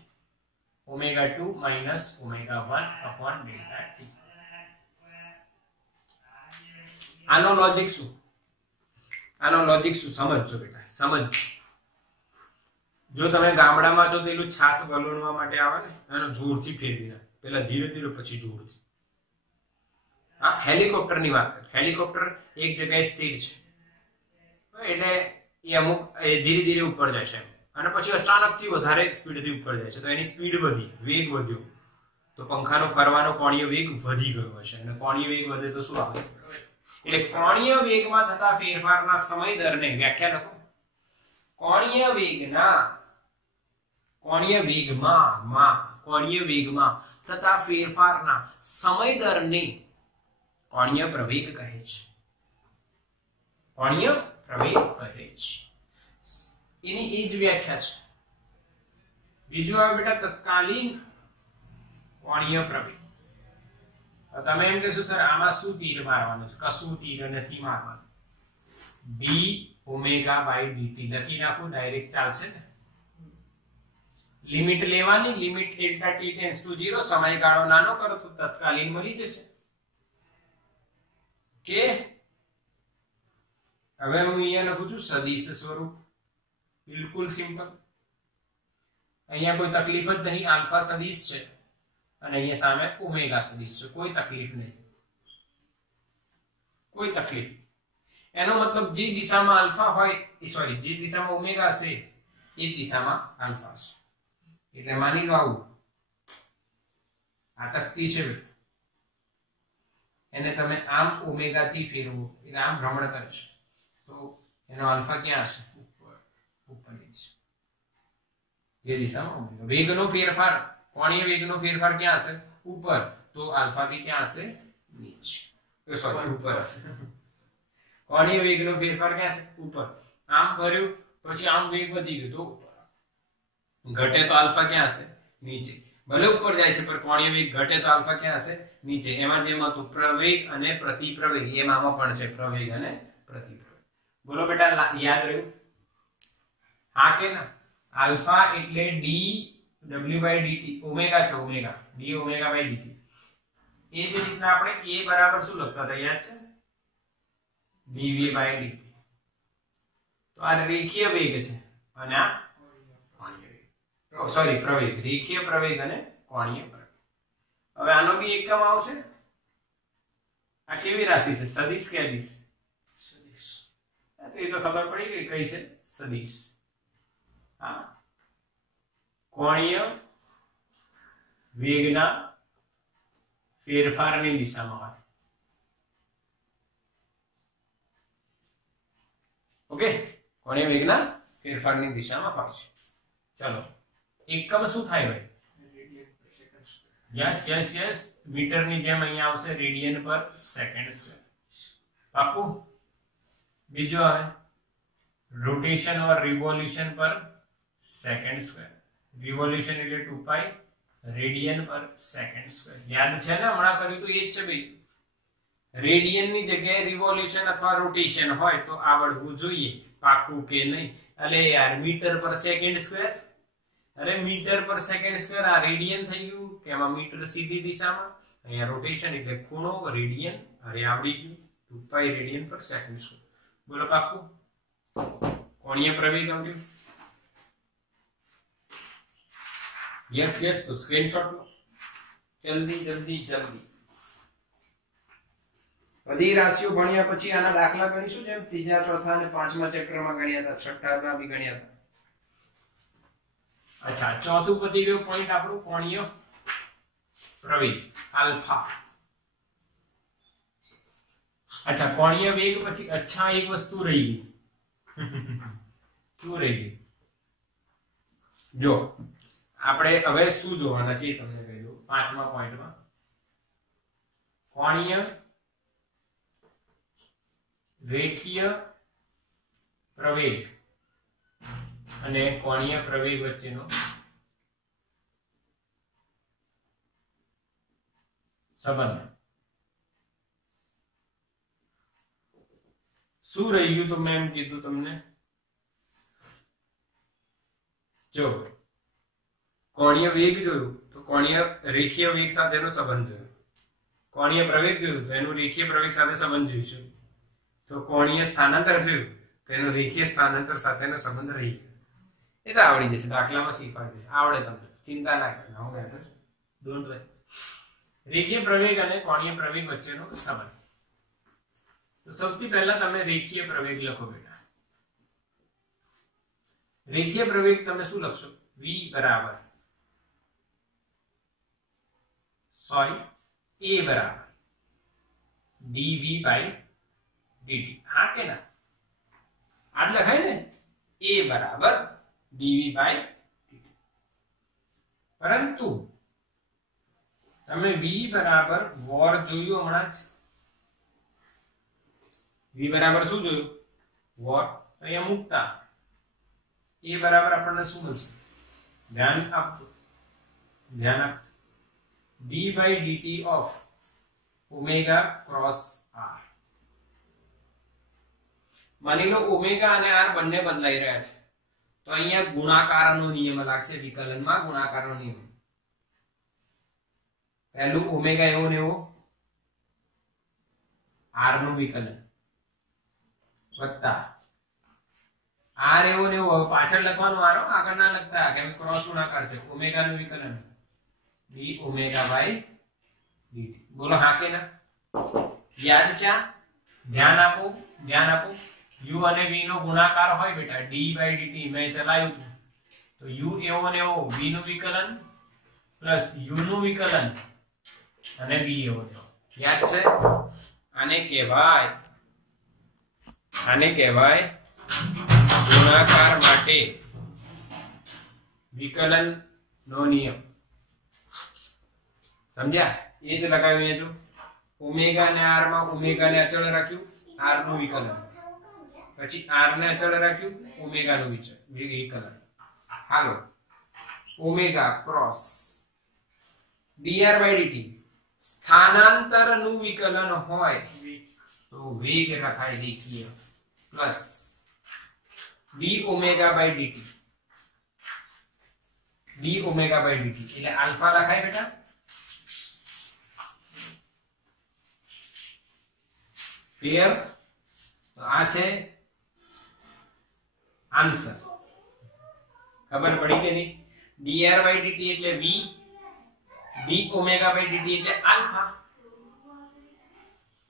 Omega 2 minus omega 1 upon delta T. આનો લોજિક શું? આનો લોજિક શું સમજજો બેટા, સમજજો. જો તમે ગામડામાં જો પેલું છાસ વલોણવા માટે આવે ને, એનો જોરથી ફેરવી નાખ. પેલા ધીરે ધીરે પછી જોરથી. આ હેલિકોપ્ટર ની વાત કર. હેલિકોપ્ટર એક જગ્યાએ સ્થિર છે એટલે એ અમુક ધીરે ધીરે ઉપર જાય છે અને પછી અચાનક થી વધારે સ્પીડ થી ઉપર જાય છે, તો એની સ્પીડ વધી, વેગ વધ્યો, તો પંખાનો ફરવાનો કોણીય વેગ વધી ગયો હશે. અને કોણીય વેગ વધે તો શું આવે? એટલે કોણીય વેગમાં થતા ફેરફારના સમય દરને વ્યાખ્યા લખો. કોણીય વેગમાં તથા ફેરફારના સમય દરને કોણીય પ્રવેગ કહે છે. કોણીય પ્રવેગ કહે છે. એની એ જ વ્યાખ્યા છે. બીજું આવે બેટા તત્કાલીન કોણીય પ્રવેગ. તમે એમ કહેશો સર આમાં શું તીર મારવાનું છે? કશું તીર નથી મારવાનું. d ઓમેગા બાય dt લખી નાખું, ડાયરેક્ટ ચાલશે ને. લિમિટ લેવાની, limit delta t tends to 0, સમયગાળો નાનો કરો તો તત્કાલીન મળી જશે. કે હવે હું અહીંયા લખું છું સદિશ સ્વરૂપ. બિલકુલ સિમ્પલ. અહીંયા કોઈ તકલીફ જ નહીં. આલ્ફા સદિશ છે અને અહીંયા સામે ઓમેગા સદિશ છે. કોઈ તકલીફ નહીં, કોઈ તકલીફ. એનો મતલબ જે દિશામાં આલ્ફા હોય, સોરી, જે દિશામાં ઓમેગા હશે એ જ દિશામાં આલ્ફા હશે. એટલે માની લો આવું આ તકતી છે, એને તમે આમ ઓમેગા થી ફેરવો એટલે આમ ભ્રમણ કરે છે, તો એનો આલ્ફા ક્યાં હશે? ઉપરની દિશા, જે દિશામાં ઓમેગા. વેગનો ફેરફાર, કોણીય વેગનો ફેરફાર ક્યાં હશે? ઉપર. તો આલ્ફા બી ક્યાં હશે? નીચે. સોરી, ઉપર હશે. કોણીય વેગનો ફેરફાર ક્યાં હશે? ઉપર. આમ કર્યું પછી આમ વેગ વધી ગયો તો ઉપર. ઘટે તો આલ્ફા ક્યાં હશે? નીચે. ભલે ઉપર જાય છે પણ કોણીય વેગ ઘટે તો આલ્ફા ક્યાં હશે? નીચે. એમાં જેમ હતું પ્રવેગ અને પ્રતિપ્રવેગ, એમ આમાં પણ છે પ્રવેગ અને પ્રતિપ્રવેગ. બોલો બેટા, યાદ રહ્યું? હા કે ના? આલ્ફા એટલે d w by dt. Omega છે, omega d omega by dt. એવી રીતના આપણે a બરાબર શું લખતા હતા યાદ છે dv/dt તો આ રેખીય વેગ છે અને આ કોણીય વેગ સોરી પ્રવેગ રેખીય પ્રવેગ અને કોણીય પ્રવેગ હવે આનો બી એકમ આવશે આ કેવી રાશિ છે સદિશ કે અદિશ સદિશ એ તો ખબર પડી ગઈ કઈ છે સદિશ હા કોણીય વેગના ફેરફારની દિશામાં હોય ઓકે કોણીય વેગના ફેરફારની દિશામાં હોય છે ચલો એકમ શું થાય ભાઈ यस यस यस मीटर ની જેમ અહીંયા આવશે રેડિયન પર સેકન્ડ સ્ક્વેર પાકું બીજો આવે રોટેશન ઓર રિવોલ્યુશન પર સેકન્ડ સ્ક્વેર રિવોલ્યુશન એટલે 2 પાઈ રેડિયન પર સેકન્ડ સ્ક્વેર યાદ છે ને હમણાં કર્યું તો એ જ છે ભાઈ રેડિયન ની જગ્યાએ રિવોલ્યુશન અથવા રોટેશન હોય તો આવડવું જોઈએ પાકું કે નહીં અલે યાર મીટર પર સેકન્ડ સ્ક્વેર अरे मीटर पर सेकंड स्क्वायर आ रेडियन થઈ ગયું કે એમાં મીટર સીધી દિશામાં અહીંયા રોટેશન એટલે ખૂણો રેડિયન અરે આવડી ગયું 2 પાઈ રેડિયન પર સેકન્ડ સ્ક્વેર બોલો પાક્કું કોણીય પ્રવેગ આવ્યું यस यस तो स्क्रीनशॉट लो जल्दी जल्दी जल्दी બધી રાશિઓ ભણ્યા પછી આના દાખલા ગણીશું જેમ ત્રીજા ચોથા અને પાંચમા ચેપ્ટરમાં ગણ્યા હતા છઠ્ઠામાં બી ગણ્યા હતા अच्छा चौथું પતી ગયું પોઈન્ટ આપણું કોણીય પ્રવેગ અલ્ફા अच्छा કોણીય વેગ પછી अच्छा એક વસ્તુ રહી ગઈ શું રહી ગઈ જો આપણે હવે શું જોવાના છે તમને કહી દઉં પાંચમા પોઈન્ટમાં કોણીય રેખીય પ્રવેગ અને કોણીય પ્રવેગ વચ્ચેનો સંબંધ શું રહી ગયું તો મેં એમ કીધું તમને જો કોણીય વેગ જોયું તો કોણીય રેખીય વેગ સાથેનો સંબંધ જોયો કોણીય પ્રવેગ જોયું તો એનું રેખીય પ્રવેગ સાથે સંબંધ જોઈશું તો કોણીય સ્થાનાંતર જોયું તો એનો રેખીય સ્થાનાંતર સાથેનો સંબંધ રહી ગયો એ તો આવડી જશે દાખલામાં શીખવાડી દઈશ આવડે તમને ચિંતા ના કરતા હું બેઠો ડોન્ટ વરી રેખીય પ્રવેગ અને કોણીય પ્રવેગ વચ્ચેનો સંબંધ તો સૌથી પહેલા તમે રેખીય પ્રવેગ લખો બેટા રેખીય પ્રવેગ તમે શું લખશો v બરાબર સોરી a બરાબર dv/dt હા કે ના આ લખાય ને a બરાબર dv/dt પરંતુ તમે v બરાબર વોર જોયું હમણાં જ v બરાબર શું જોયું વોર અહીંયા મૂકતા a બરાબર આપણને શું મળશે ધ્યાન આપજો d/dt of omega cross r માની લો ઓમેગા અને r બંને બદલાઈ રહ્યા છે તો અહીંયા ગુણાકારનો નિયમ લાગશે વિકલનમાં ગુણાકારનો નિયમ પહેલું ઓમેગા એવો ને એવો r નું વિકલન વત્તા r એવો ને એવો પાછળ લખવાનું આરો આગળ ના લખતા કેમ ક્રોસ ગુણાકાર છે ઓમેગા નું વિકલન d omega/dt બોલો હા કે ના યાદ છે ધ્યાન આપો u અને v નો ગુણાકાર હોય બેટા d/dt મેં ચલાવ્યું તો u એવો ને એવો v નું વિકલન પ્લસ u નું વિકલન અને v એવો ને એવો યાદ છે આને કહેવાય ગુણાકાર માટે વિકલન નો નિયમ સમજ્યા એ જ લગાવ્યું જો ઓમેગા ને r માં ઓમેગા ને અચળ રાખ્યું r નું વિકલન પછી r ને અચળ રાખ્યું ઓમેગા નું વિકલન હાલો ઓમેગા ક્રોસ dr/dt સ્થાનાંતર નું વિકલન હોય તો વેગ લખાય રેખીય પ્લસ d omega/dt એટલે આલ્ફા લખાય બેટા ક્લિયર? તો આ છે આન્સર. ખબર પડી કે નહીં? dr/dt એટલે v, dω/dt એટલે આલ્ફા.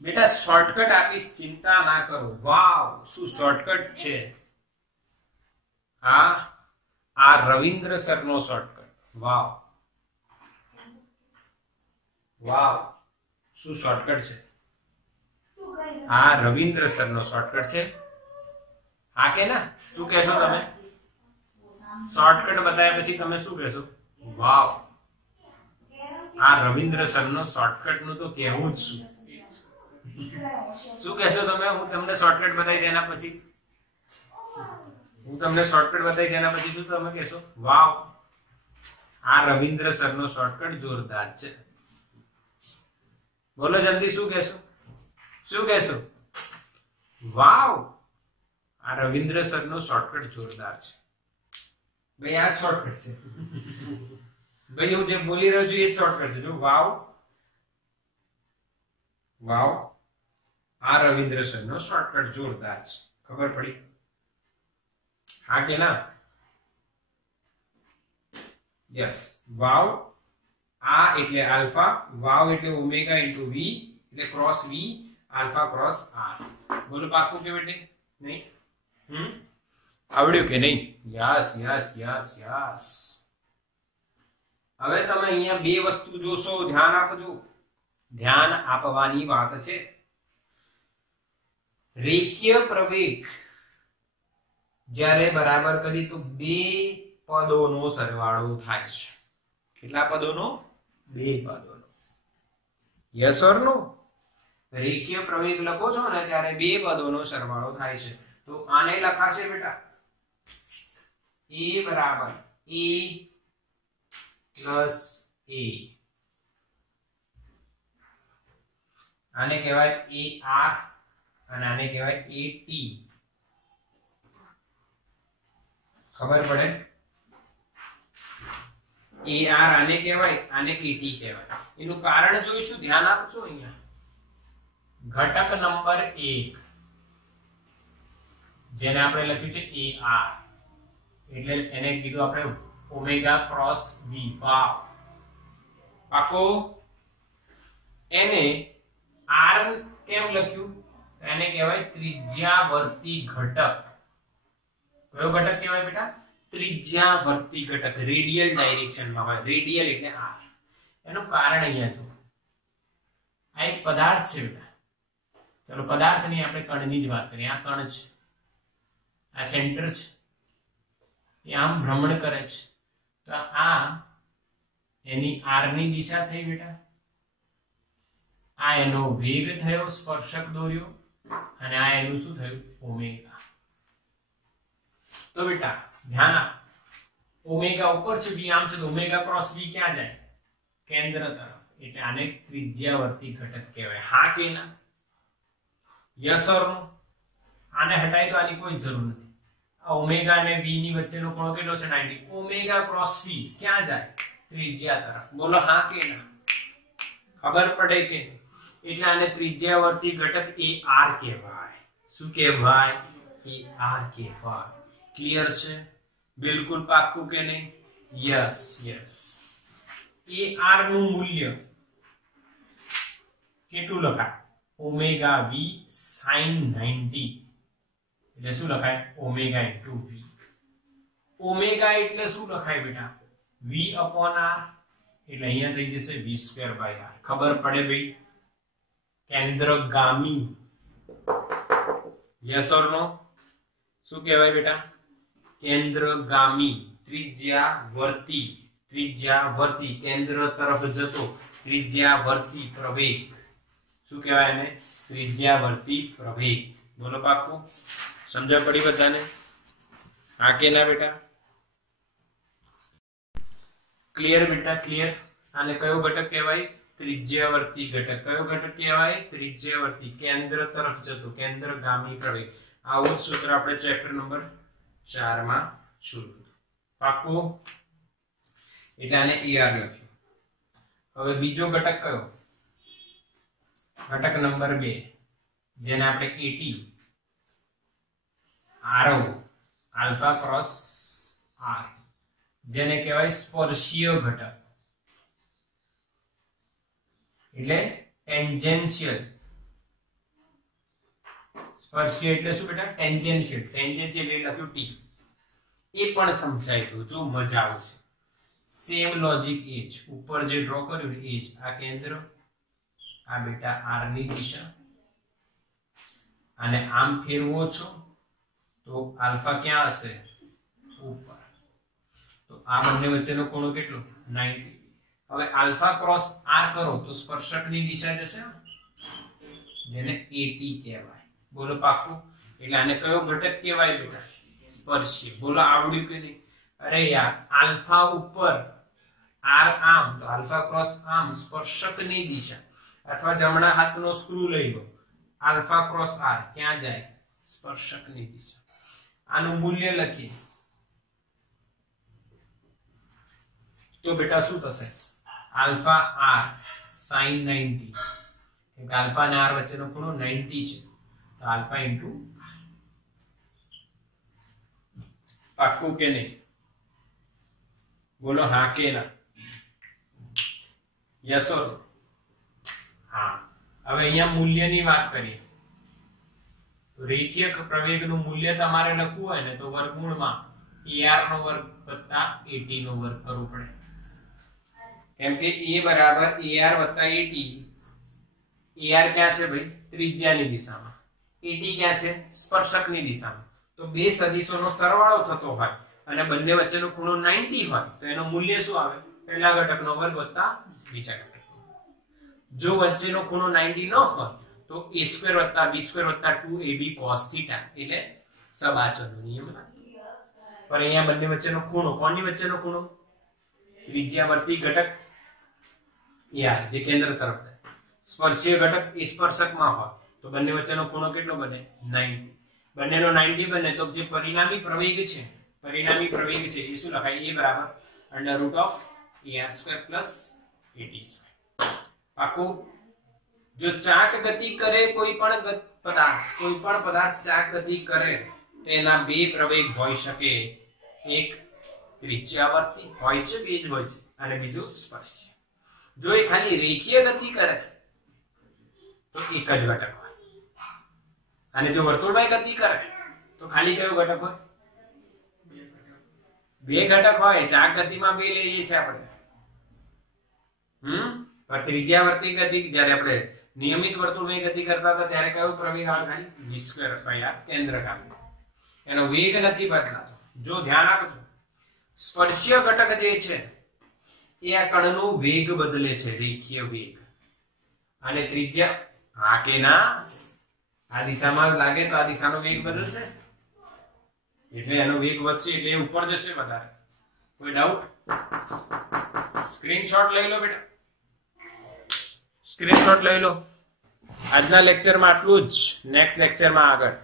બેટા શોર્ટકટ આપીશ, ચિંતા ના કરો. વાવ, શું શોર્ટકટ છે! આ રવિન્દ્ર સર નો શોર્ટકટ. વાવ વાવ, શું શોર્ટકટ છે! આ રવિન્દ્ર સર નો શોર્ટકટ છે. હા કે ના? શું કહેશો તમે? શોર્ટકટ બતાવ્યા પછી તમે શું કહેશો? વાવ, આ રવિન્દ્ર સર નો શોર્ટકટ નું તો કહેવું જ શું. શું કહેશો તમે? હું તમને શોર્ટકટ બતાવીશ એના પછી શું તમે કહેશો? વાવ, આ રવિન્દ્ર સર નો શોર્ટકટ જોરદાર છે. બોલો જલ્દી, શું કહેશો? વાવ, આ રવિન્દ્ર સર નો શોર્ટકટ જોરદાર છે. ભાઈ આ શોર્ટકટ છે. ભાઈ હું જે બોલી રહ્યો છું એ જ શોર્ટકટ છે. જો વાવ વાવ, આ રવિન્દ્ર સર નો શોર્ટકટ જોરદાર છે. ખબર પડી? હા કે ના? યસ. વાવ, આ એટલે આલ્ફા, વાવ એટલે ઓમેગા ઇન્ટુ વી એટલે ક્રોસ વી, આલ્ફા ક્રોસ આર. બોલો પાક્કું કે બેટી? નહીં? આવડ્યું કે નહીં? Yes yes yes yes. હવે તમે અહીંયા બે વસ્તુ જોશો, ધ્યાન આપજો. ધ્યાન આપવાની વાત છે. રેખીય પ્રવેગ જ્યારે બરાબર કરી તો બે પદોનો સરવાળો થાય છે. કેટલા પદોનો? બે પદોનો. યસ ઓર નો? રેખીય પ્રવેગ લખો છો ને ત્યારે બે પદોનો સરવાળો થાય છે. તો આને લખાશે બેટા a બરાબર a પ્લસ a. આને કહેવાય ar અને આને કહેવાય at. ખબર પડે? ar આને કહેવાય, આને at કહેવાય. એનું કારણ જોઈશું, ધ્યાન આપજો. અહીંયા ઘટક નંબર 1 જેને આપણે લખ્યું છે ar એટલે એને કીધું આપણે ઓમેગા ક્રોસ v. વાવ, પાકો. એને r કેમ લખ્યું? એને કહેવાય ત્રિજ્યાવર્તી ઘટક. કયો ઘટક કહેવાય બેટા? ત્રિજ્યાવર્તી ઘટક. રેડિયલ ડાયરેક્શનમાં હોય. રેડિયલ એટલે r. એનું કારણ અહીંયા જો, આ એક પદાર્થ છે બેટા. ચલો પદાર્થની આપણે કણની જ વાત કરીએ. આ કણ છે, આ સેન્ટર છે, એ આમ ભ્રમણ કરે છે. તો આ એની r ની દિશા થઈ બેટા. આ એનો વેગ થયો, સ્પર્શક દોર્યો, અને આ એનું શું થયું? ઓમેગા. તો બેટા ધ્યાન આપ, ઓમેગા ઉપર છે, v આમ છે, તો ઓમેગા ક્રોસ v ક્યાં જાય? કેન્દ્ર તરફ. એટલે આને ત્રિજ્યાવર્તી ઘટક કહેવાય. હા કે ના? યસ ઓર નો? આને હટાય તો આની કોઈ જરૂર નથી. આ ઓમેગા અને v ની વચ્ચેનો કોણ કેટલો છે? 90. ઓમેગા ક્રોસ v ક્યાં જાય? ત્રિજ્યા તરફ. બોલો હા કે ના? ખબર પડે કે? એટલે આને ત્રિજ્યાવર્તી ઘટક ar કહેવાય. શું કહેવાય? ar કહેવાય. ક્લિયર છે? બિલકુલ પાક્કું કે નહીં? Yes yes. ar નું મૂલ્ય કેટલું લખાય? ઓમેગા v sin 90 એટલે શું લખાય? Omega into v. ઓમેગા એટલે શું લખાય બેટા? v upon r એટલે અહીંયા થઈ જશે v square by r. ખબર પડે ભાઈ? કેન્દ્રગામી. યસ ઓર નો? શું કહેવાય બેટા? કેન્દ્રગામી. ત્રિજ્યાવર્તી. ત્રિજ્યાવર્તી કેન્દ્ર તરફ જતો ત્રિજ્યાવર્તી પ્રવેગ. શું કહેવાય એને? ત્રિજ્યાવર્તી પ્રવેગ. બોલો પાક્કું? સમજણ પડી બધાને? હા કે ના બેટા? ક્લિયર બેટા? ક્લિયર. આને કયો ઘટક કહેવાય? ત્રિજ્યાવર્તી ઘટક. કયો ઘટક કહેવાય? ત્રિજ્યાવર્તી. કેન્દ્ર તરફ જતો કેન્દ્રગામી પ્રવેગ. આવું જ સૂત્ર આપણે ચેપ્ટર નંબર 4 માં જોયું. પાક્કું? એટલે આને ar લખ્યું. હવે બીજો ઘટક કયો? ઘટક નંબર 2. જેને આપણે AT આરવ આલ્ફા ક્રોસ આર જેને કહેવાય સ્પર્શીય ઘટક એટલે ટેન્જેન્શિયલ. સ્પર્શીય એટલે શું બેટા? ટેન્જેન્શિયલ. ટેન્જેન્શિયલ એટલે લખ્યું T. એ પણ સમજાય તો જો મજા આવશે. સેમ લોજિક એ જ ઉપર જે ડ્રો કર્યું એ જ. આ કેન્દ્ર, આ બેટા આર ની દિશા, અને આમ ફેરવો છો તો આલ્ફા ક્યાં હશે? ઉપર. તો આ બંને વચ્ચેનો ખૂણો કેટલો? 90. હવે આલ્ફા ક્રોસ આર કરો તો સ્પર્શકની દિશા જશે જેને AT કહેવાય. બોલો પાક્કું? એટલે આને કયો ઘટક કહેવાય બેટા? સ્પર્શીય. બોલો આવડ્યું કે નહીં? અરે યાર, આલ્ફા ઉપર આર આમ, તો આલ્ફા ક્રોસ આમ સ્પર્શકની દિશા, અથવા જમણા હાથનો સ્ક્રૂ લઈ લો, આલ્ફા ક્રોસ આર ક્યાં જાય? સ્પર્શકની દિશા. આનું મૂલ્ય લખીએ તો બેટા શું થશે? Alpha r sin 90. કેમ કે આલ્ફા અને આર વચ્ચેનો ખૂણો 90 છે, તો આલ્ફા ઇન્ટુ. પાક્કું કે નહીં? બોલો હા કે ના? યસ ઓર નો? હા. હવે અહીંયા મૂલ્યની વાત કરીએ તો રેખીય પ્રવેગનું મૂલ્ય તમારે લખવું હોય ને તો વર્ગમૂળમાં AR નો વર્ગ વત્તા AT નો વર્ગ કરવો પડે. કેમ કે A બરાબર AR વત્તા AT. AR ક્યાં છે ભાઈ? ત્રિજ્યાની દિશામાં. AT ક્યાં છે? સ્પર્શકની દિશામાં. તો બે સદિશોનો સરવાળો થતો હોય અને બંને વચ્ચેનો ખૂણો 90 હોય તો એનું મૂલ્ય શું આવે? પહેલા ઘટકનો વર્ગ વત્તા બીજા ઘટકનો. જો વચ્ચેનો ખૂણો 90 ન હોય તો a² વત્તા b² વત્તા 2ab cos θ એટલે સબાચરનો નિયમ લાગે. પણ અહીંયા બંને વચ્ચેનો ખૂણો, કોની વચ્ચેનો ખૂણો? ત્રિજ્યાવર્તી ઘટક AR જે કેન્દ્ર તરફ જાય. સ્પર્શીય ઘટક એ સ્પર્શકમાં હોય તો બંને વચ્ચેનો ખૂણો કેટલો બને? 90. બંનેનો 90 બને તો જે પરિણામી પ્રવેગ છે એ શું લખાય? A બરાબર √AR² + AT². પાકું? જો ચાક ગતિ કરે કોઈ પણ પદાર્થ ચાક ગતિ કરે તો એના બે પ્રવેગ હોઈ શકે. એક ત્રિજ્યાવર્તી હોય છે, બે જ હોય છે, અને બીજું સ્પર્શીય. જો એ ખાલી રેખીય ગતિ કરે તો એક જ ઘટક હોય, અને જો વર્તુળમાં ગતિ કરે તો ખાલી કયો ઘટક હોય? બે ઘટક હોય. ચાક ગતિમાં બે લઈએ છીએ આપણે. પણ ત્રિજ્યાવર્તી ગતિ જ્યારે આપણે નિયમિત વર્તુળની ગતિ કરતા હતા ત્યારે કયો પ્રવેગ આવે? ખાલી v²/r કેન્દ્રગામી. એનો વેગ નથી બદલાતો. જો ધ્યાન આપજો, સ્પર્શીય ઘટક જે છે એ આ કણનો વેગ બદલે છે, રેખીય વેગ. અને ત્રિજ્યા હા કે ના? આ દિશામાં લાગે તો આ દિશાનો વેગ બદલશે, એટલે એનો વેગ વધશે એટલે એ ઉપર જશે વધારે. કોઈ ડાઉટ? સ્ક્રીનશોટ લઈ લો બેટા, સ્ક્રીનશોટ લઈ લો. આજના લેક્ચરમાં આટલું જ. નેક્સ્ટ લેક્ચરમાં આગળ